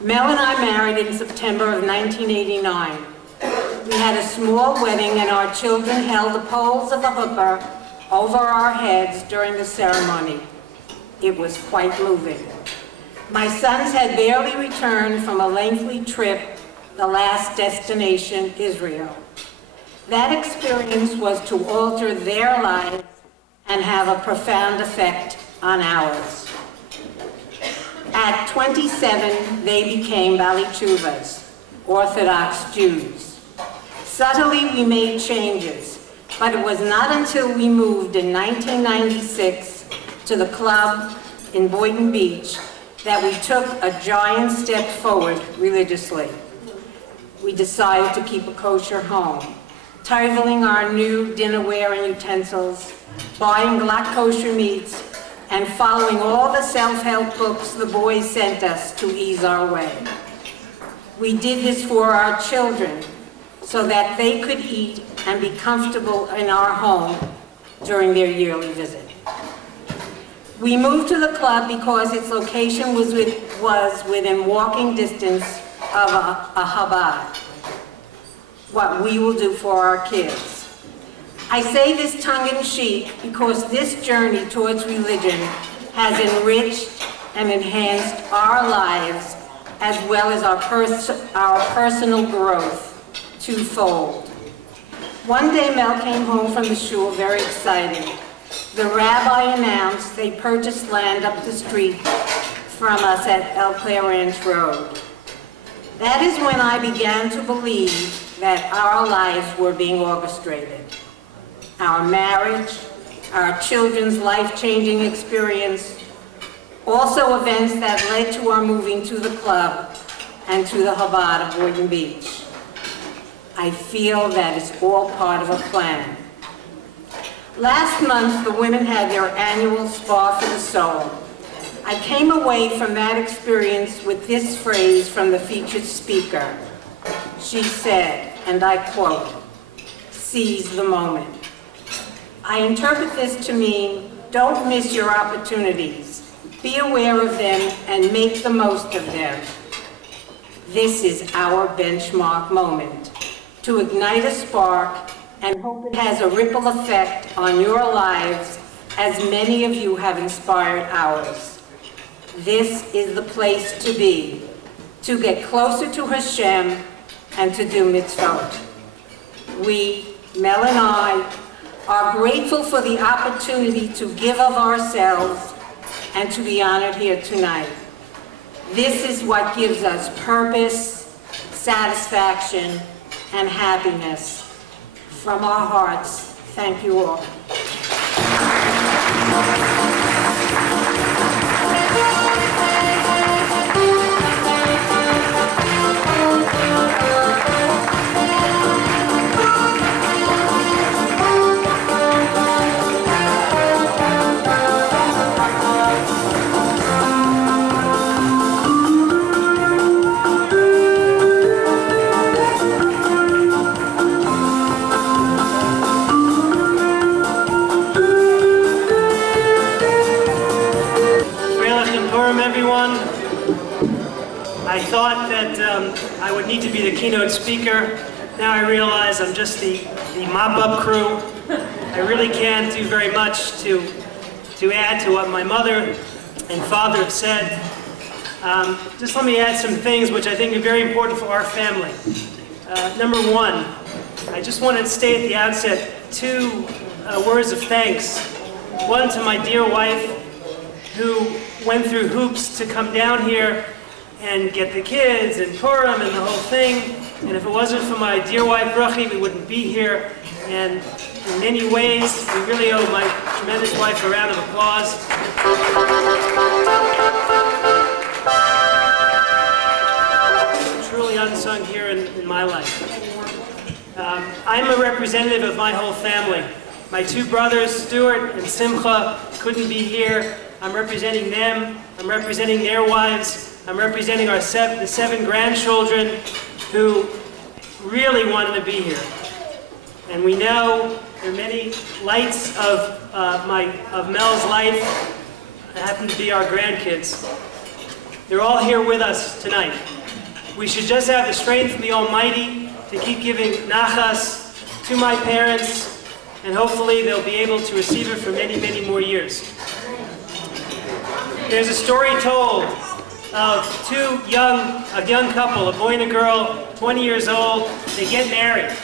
Mel and I married in September of 1989. We had a small wedding and our children held the poles of the hookah over our heads during the ceremony. It was quite moving. My sons had barely returned from a lengthy trip, the last destination, Israel. That experience was to alter their lives and have a profound effect on ours. At 27, they became Bali Tshuvas, Orthodox Jews. Subtly, we made changes, but it was not until we moved in 1996 to the club in Boynton Beach that we took a giant step forward religiously. We decided to keep a kosher home, toiling our new dinnerware and utensils, buying glatt kosher meats, and following all the self-help books the boys sent us to ease our way. We did this for our children so that they could eat and be comfortable in our home during their yearly visit. We moved to the club because its location was within walking distance of a Chabad, what we will do for our kids. I say this tongue-in-cheek because this journey towards religion has enriched and enhanced our lives as well as our personal growth twofold. One day Mel came home from the shul very excited. The rabbi announced they purchased land up the street from us at El Claire Ranch Road. That is when I began to believe that our lives were being orchestrated. Our marriage, our children's life-changing experience, also events that led to our moving to the club and to the Chabad of Boynton Beach. I feel that it's all part of a plan. Last month, the women had their annual Spa for the Soul. I came away from that experience with this phrase from the featured speaker. She said, and I quote, "Seize the moment." I interpret this to mean, don't miss your opportunities. Be aware of them and make the most of them. This is our benchmark moment, to ignite a spark and hope it has a ripple effect on your lives as many of you have inspired ours. This is the place to be, to get closer to Hashem and to do mitzvot. We, Mel and I, are grateful for the opportunity to give of ourselves and to be honored here tonight. This is what gives us purpose, satisfaction, and happiness. From our hearts, thank you all. I thought that I would need to be the keynote speaker. Now I realize I'm just the mop-up crew. I really can't do very much to add to what my mother and father have said. Just let me add some things which I think are very important for our family. Number one, I just want to state at the outset two words of thanks. One to my dear wife, who went through hoops to come down here and get the kids and Purim and the whole thing. And if it wasn't for my dear wife, Bruchi, we wouldn't be here. And in many ways, we really owe my tremendous wife a round of applause. Truly unsung here in my life. I'm a representative of my whole family. My two brothers, Stuart and Simcha, couldn't be here. I'm representing them. I'm representing their wives. I'm representing the seven grandchildren who really wanted to be here. And we know there are many lights of Mel's life that happen to be our grandkids. They're all here with us tonight. We should just have the strength from the Almighty to keep giving nachas to my parents, and hopefully they'll be able to receive it for many, many more years. There's a story told of a young couple, a boy and a girl, 20 years old. They get married,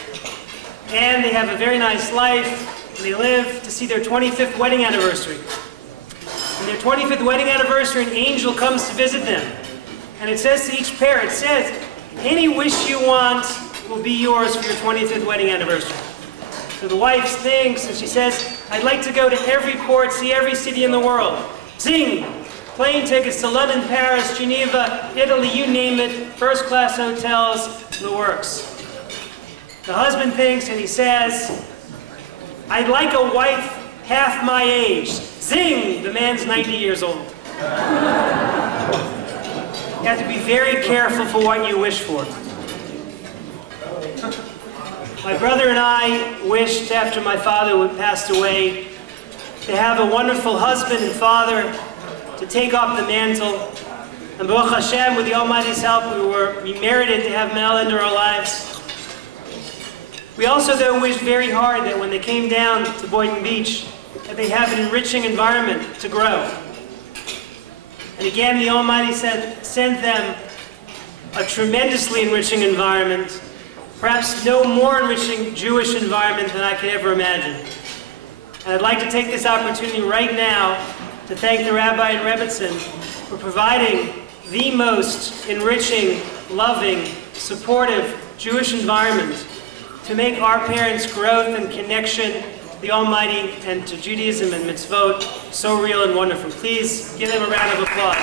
and they have a very nice life, and they live to see their 25th wedding anniversary. And their 25th wedding anniversary, an angel comes to visit them. And it says to each pair, it says, any wish you want will be yours for your 25th wedding anniversary. So the wife thinks, and she says, I'd like to go to every port, see every city in the world. Zing! Plane tickets to London, Paris, Geneva, Italy, you name it, first-class hotels, the works. The husband thinks, and he says, I'd like a wife half my age. Zing! The man's 90 years old. You have to be very careful for what you wish for. My brother and I wished, after my father passed away, to have a wonderful husband and father to take up the mantle. And Baruch Hashem, with the Almighty's help, we merited to have Mel into our lives. We also, though, wished very hard that when they came down to Boynton Beach, that they have an enriching environment to grow. And again, the Almighty sent them a tremendously enriching environment, perhaps no more enriching Jewish environment than I could ever imagine. And I'd like to take this opportunity right now to thank the Rabbi and Rebbitzin for providing the most enriching, loving, supportive Jewish environment to make our parents' growth and connection to the Almighty and to Judaism and mitzvot so real and wonderful. Please give them a round of applause.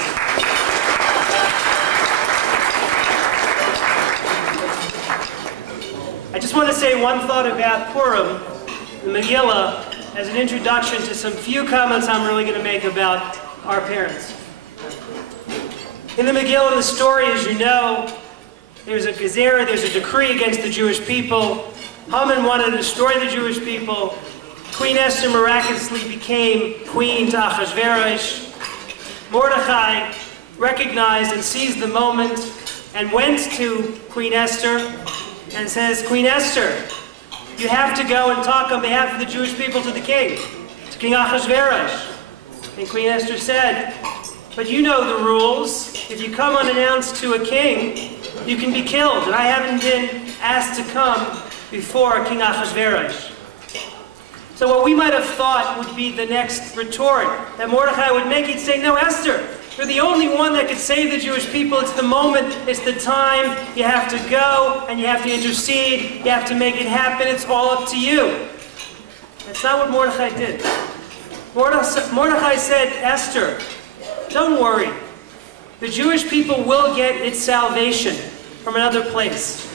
I just want to say one thought about Purim, the Megillah, as an introduction to some few comments I'm really going to make about our parents. In the Megillah, the story, as you know, there's a gezerah, there's a decree against the Jewish people. Haman wanted to destroy the Jewish people. Queen Esther miraculously became queen to Achashverosh. Mordechai recognized and seized the moment and went to Queen Esther and says, Queen Esther, you have to go and talk on behalf of the Jewish people to the king, to King Achashverosh. And Queen Esther said, but you know the rules. If you come unannounced to a king, you can be killed. And I haven't been asked to come before King Achashverosh. So what we might have thought would be the next retort that Mordechai would make, he'd say, no, Esther, you're the only one that could save the Jewish people. It's the moment, it's the time. You have to go and you have to intercede. You have to make it happen. It's all up to you. That's not what Mordechai did. Mordechai said, Esther, don't worry. The Jewish people will get its salvation from another place.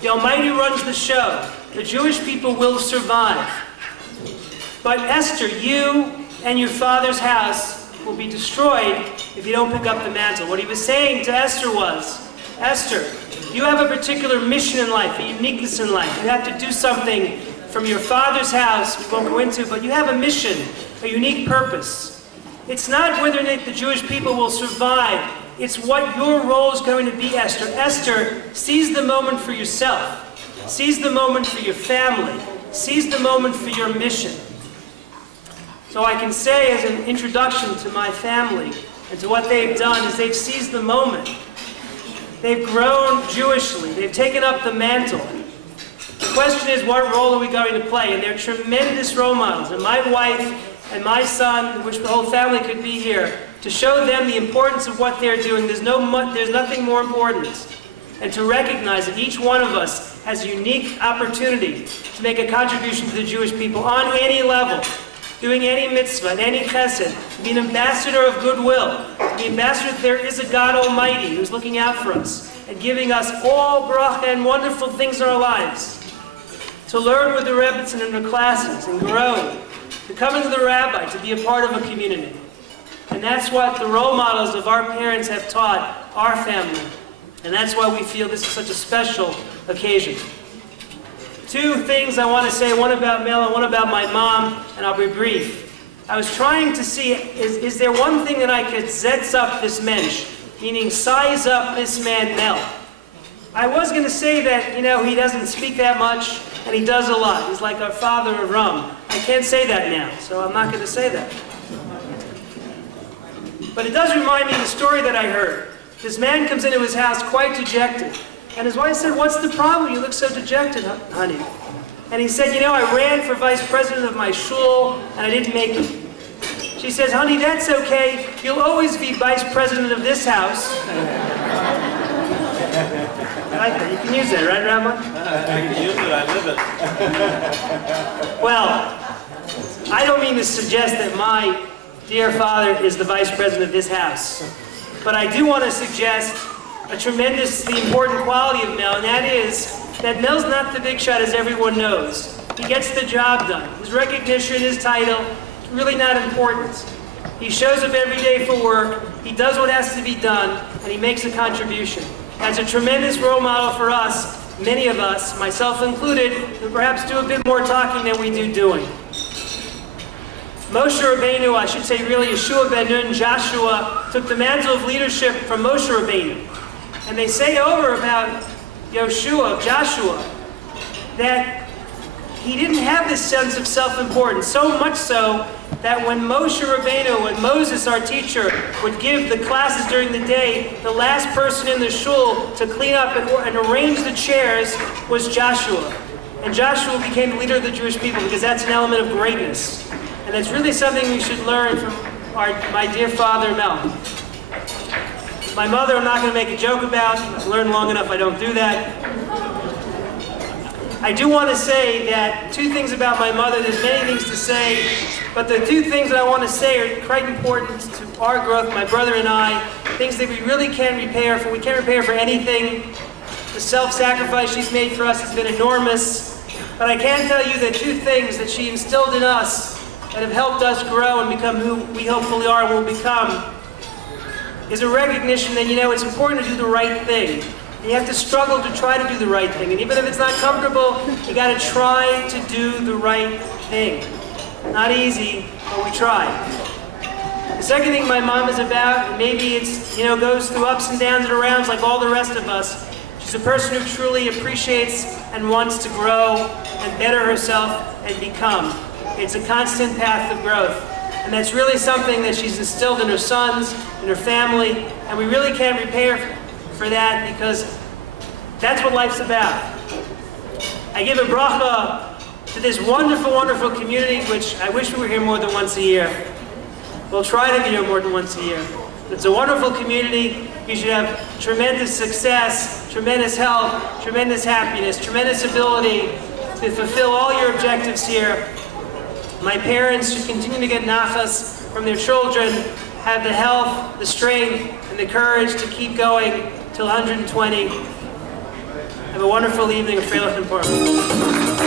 The Almighty runs the show. The Jewish people will survive. But Esther, you and your father's house will be destroyed if you don't pick up the mantle. What he was saying to Esther was, Esther, you have a particular mission in life, a uniqueness in life. You have to do something from your father's house, we won't go into, but you have a mission, a unique purpose. It's not whether or not the Jewish people will survive. It's what your role is going to be, Esther. Esther, seize the moment for yourself. Seize the moment for your family. Seize the moment for your mission. So I can say as an introduction to my family and to what they've done is they've seized the moment. They've grown Jewishly. They've taken up the mantle. The question is, what role are we going to play? And they're tremendous role models. And my wife and my son, which the whole family could be here, to show them the importance of what they're doing. There's nothing more important. And to recognize that each one of us has a unique opportunity to make a contribution to the Jewish people on any level. Doing any mitzvah, and any chesed, to be an ambassador of goodwill, to be an ambassador that there is a God Almighty who's looking out for us and giving us all bracha and wonderful things in our lives. To learn with the Rebbitzin in their classes and grow, to come into the rabbi, to be a part of a community. And that's what the role models of our parents have taught our family. And that's why we feel this is such a special occasion. Two things I want to say, one about Mel and one about my mom, and I'll be brief. I was trying to see, is there one thing that I could zetz up this mensch? meaning size up this man Mel. I was going to say that, you know, he doesn't speak that much, and he does a lot. He's like our father of rum. I can't say that now, so I'm not going to say that. But it does remind me of the story that I heard. This man comes into his house quite dejected, and his wife said, "What's the problem? You look so dejected, honey." And he said, "You know, I ran for vice president of my shul, and I didn't make it." She says, "Honey, that's okay. You'll always be vice president of this house." I like that. You can use that, right, Rabbi? I can use it. I live it. Well, I don't mean to suggest that my dear father is the vice president of this house. But I do want to suggest a tremendously important quality of Mel, and that is that Mel's not the big shot as everyone knows. He gets the job done. His recognition, his title, really not important. He shows up every day for work, he does what has to be done, and he makes a contribution. That's a tremendous role model for us, many of us, myself included, who perhaps do a bit more talking than we do doing. Moshe Rabbeinu, I should say really Yeshua ben Nun, Joshua, took the mantle of leadership from Moshe Rabbeinu. And they say over about Joshua, that he didn't have this sense of self-importance, so much so that when Moshe Rabbeinu, when Moses, our teacher, would give the classes during the day, the last person in the shul to clean up and arrange the chairs was Joshua. And Joshua became the leader of the Jewish people because that's an element of greatness. And that's really something we should learn from my dear father, Mel. My mother, I'm not going to make a joke about. I've learned long enough I don't do that. I do want to say that two things about my mother. There's many things to say, but the two things that I want to say are quite important to our growth, my brother and I, things that we really can't repay her for. We can't repay her for anything. The self-sacrifice she's made for us has been enormous. But I can tell you that two things that she instilled in us that have helped us grow and become who we hopefully are and will become is a recognition that, you know, it's important to do the right thing. You have to struggle to try to do the right thing. And even if it's not comfortable, you got to try to do the right thing. Not easy, but we try. The second thing my mom is about, and maybe it's, you know, goes through ups and downs and rounds like all the rest of us, she's a person who truly appreciates and wants to grow and better herself and become. It's a constant path of growth. And that's really something that she's instilled in her sons, in her family, and we really can't repay her for that because that's what life's about. I give a bracha to this wonderful, wonderful community, which I wish we were here more than once a year. We'll try to be here more than once a year. It's a wonderful community. You should have tremendous success, tremendous health, tremendous happiness, tremendous ability to fulfill all your objectives here. My parents should continue to get nachas from their children, have the health, the strength, and the courage to keep going till 120. Have a wonderful evening of Freilich and Purim.